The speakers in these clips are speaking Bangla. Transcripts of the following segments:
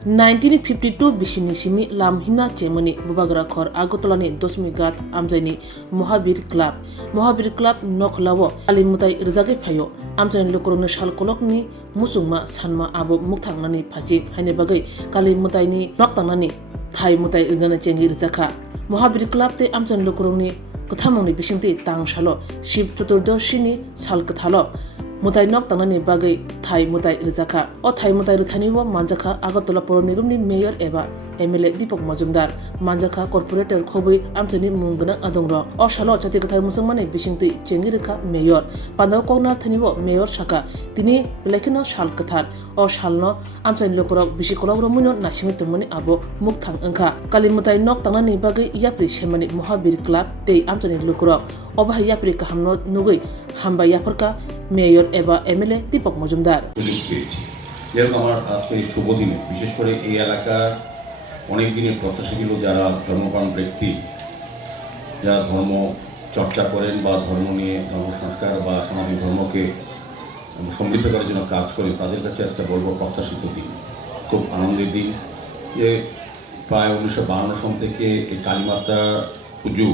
1952 bisini simi lamhina chemani bubagra khor agotolani 10 gat amjaini Mohabir Club nokhlawo alimutai rizage phayo amjain lokorone shalkolokni musungma sanma abo mukthangnani phachi haine bagai kalimutai ni noktangnani thai mutai rizana chengi rizakha Mohabir Club te amjain lokoroni kathamongni bisingti tangshalo Shiv Chaturdashi salkathalo mutai nok tanani bagai thai mutai rizakha o thai mutai ruthani wo manjakha Agartala Pawar Nigam ni mayor eba MLA Deepak Majumdar manjakha corporator khobui amchani munggana adongro o shalo chati kathai musangmani bisingti chengirikha mayor pandaw kongna thani wo mayor shaka tini lekina shal kathar o shalno amchani lokorok bisikologro muno nasimi tumani abo mukthang angkha kali mutai nok tanani bagai yapri shemani Mohabir Club tei amchani lokorok obha yapri kahamno nugui hamba yafarka mayor এবা এমএলএ দীপক মজুমদার যেরকম আমার আজকে এই শুভ দিনে বিশেষ করে এই এলাকার অনেক দিনের প্রত্যাশা ছিল যারা ধর্মপ্রাণ ব্যক্তি যারা ধর্ম চর্চা করেন বা ধর্ম নিয়ে ধর্ম সংস্কার বা সামাজিক ধর্মকে সমৃদ্ধ করার জন্য কাজ করেন তাদের কাছে একটা বলব প্রত্যাশিত দিন খুব আনন্দের দিন যে প্রায় 1952 সন থেকে এই কালীমাতা পুজো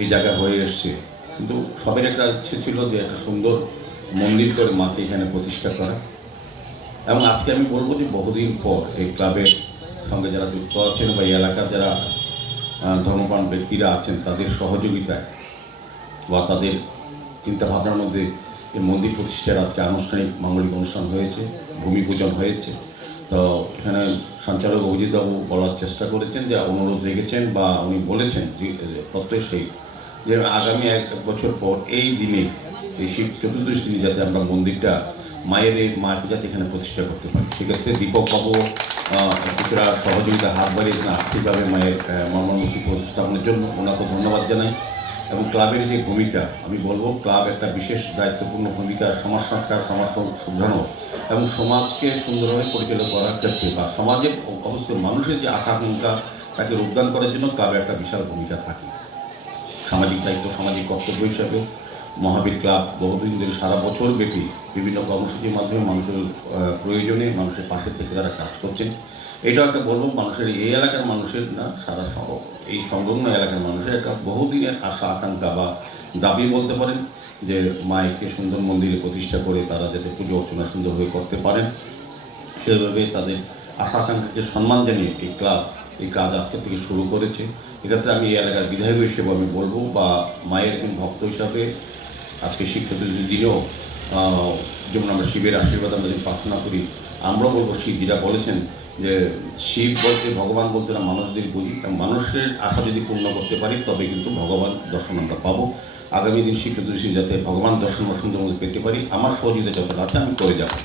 এই জায়গায় হয়ে এসছে কিন্তু সবের একটা ইচ্ছে ছিল যে একটা সুন্দর মন্দির করে মাকে এখানে প্রতিষ্ঠা করা এবং আজকে আমি বলবো যে বহুদিন পর এই ক্লাবের সঙ্গে যারা যুক্ত আছেন বা এই এলাকার যারা ধর্মপ্রাণ ব্যক্তিরা আছেন তাদের সহযোগিতায় বা তাদের চিন্তাভাবনার মধ্যে এই মন্দির প্রতিষ্ঠার আজকে আনুষ্ঠানিক মাঙ্গলিক অনুষ্ঠান হয়েছে ভূমি পূজন হয়েছে তো এখানে সঞ্চালক অভিজিৎবাবু বলার চেষ্টা করেছেন যে অনুরোধ রেখেছেন বা উনি বলেছেন যে প্রত্যয় সেই যে আগামী 1 বছর পর এই দিনে এই শিব চতুর্দশী দিনে যাতে আমরা মন্দিরটা মাকে যাতে এখানে প্রতিষ্ঠা করতে পারি সেক্ষেত্রে দীপক বাবু কিছুটা সহযোগিতা হাত বাড়িয়েছেন আর্থিকভাবে মায়ের মর্মমূর্তি প্রতিস্থাপনের জন্য ওনাকে ধন্যবাদ জানাই এবং ক্লাবের যে ভূমিকা আমি বলবো ক্লাব একটা বিশেষ দায়িত্বপূর্ণ ভূমিকা সমাজ সংস্কার সমাজ শুধরানো এবং সমাজকে সুন্দরভাবে পরিচালনা করার ক্ষেত্রে বা সমাজের অবশ্যই মানুষের যে আকাঙ্ক্ষা তাকে রূপদান করার জন্য ক্লাবের একটা বিশাল ভূমিকা থাকে সামাজিক দায়িত্ব সামাজিক কর্তব্য হিসাবে মহাবীর ক্লাব বহুদিন ধরে সারা বছর ব্যাপী বিভিন্ন কর্মসূচির মাধ্যমে মানুষের প্রয়োজনে মানুষের পাশে থেকে তারা কাজ করছেন এটাও একটা বলবো মানুষের এই এলাকার মানুষের না সারা এই সংলগ্ন এলাকার মানুষের একটা বহুদিনের আশা আকাঙ্ক্ষা বা দাবি বলতে পারেন যে মায়েকে সুন্দর মন্দিরে প্রতিষ্ঠা করে তারা যাতে পুজো অর্চনা সুন্দরভাবে করতে পারেন সেভাবে তাদের আশা আকাঙ্ক্ষাকে সম্মান জানিয়ে এই ক্লাব এই কাজ আজকে থেকে শুরু করেছে এক্ষেত্রে আমি এই এলাকার বিধায়ক হিসেবে আমি বলবো বা মায়ের একজন ভক্ত হিসাবে আজকে শিব চতুর্দশীর দিনেও যেমন আমরা শিবের আশীর্বাদ আমরা যদি প্রার্থনা করি আমরা বলবো শিব যেটা বলেছেন যে শিব বলতে ভগবান বলতে না মানুষদের বুঝি মানুষের আশা যদি পূর্ণ করতে পারি তবে কিন্তু ভগবান দর্শন আমরা পাবো আগামী দিন শিব চতুর্দশী যাতে ভগবান দর্শন বা সুন্দর মধ্যে পেতে পারি আমার সহযোগিতা যতটা আছে আমি করে যাবো